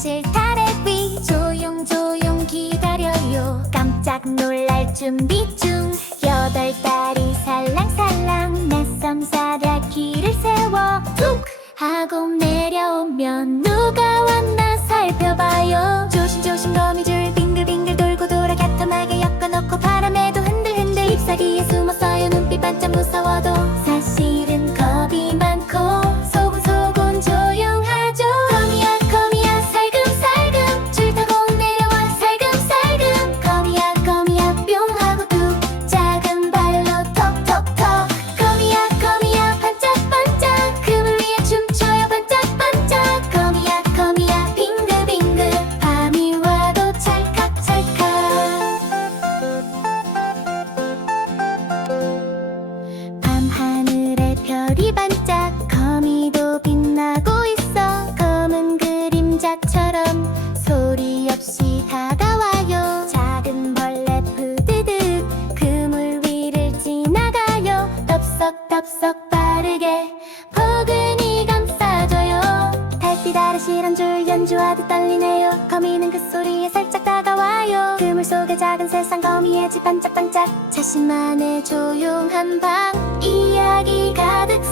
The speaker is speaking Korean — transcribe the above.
준비 조용조용 기다려요. 깜짝 놀랄 준비 중. 여덟 달이 살랑살랑 낯선 살아 길을 세워. 툭! 하고 내려오면 누가 왔나 살펴봐요. 조심조심 거미줄 빙 별이 반짝 거미도 빛나고 있어. 검은 그림자처럼 소리 없이 다가와요. 작은 벌레 푸드득 그물 위를 지나가요. 덥석덥석 빠르게 포근히 감싸줘요. 달빛 아래 실한 줄 연주하듯 떨리네요. 거미는 그 소리에 살짝 다가와요. 그물 속의 작은 세상 거미의 집 반짝반짝 자신만의 조용한 방. 이야기 가득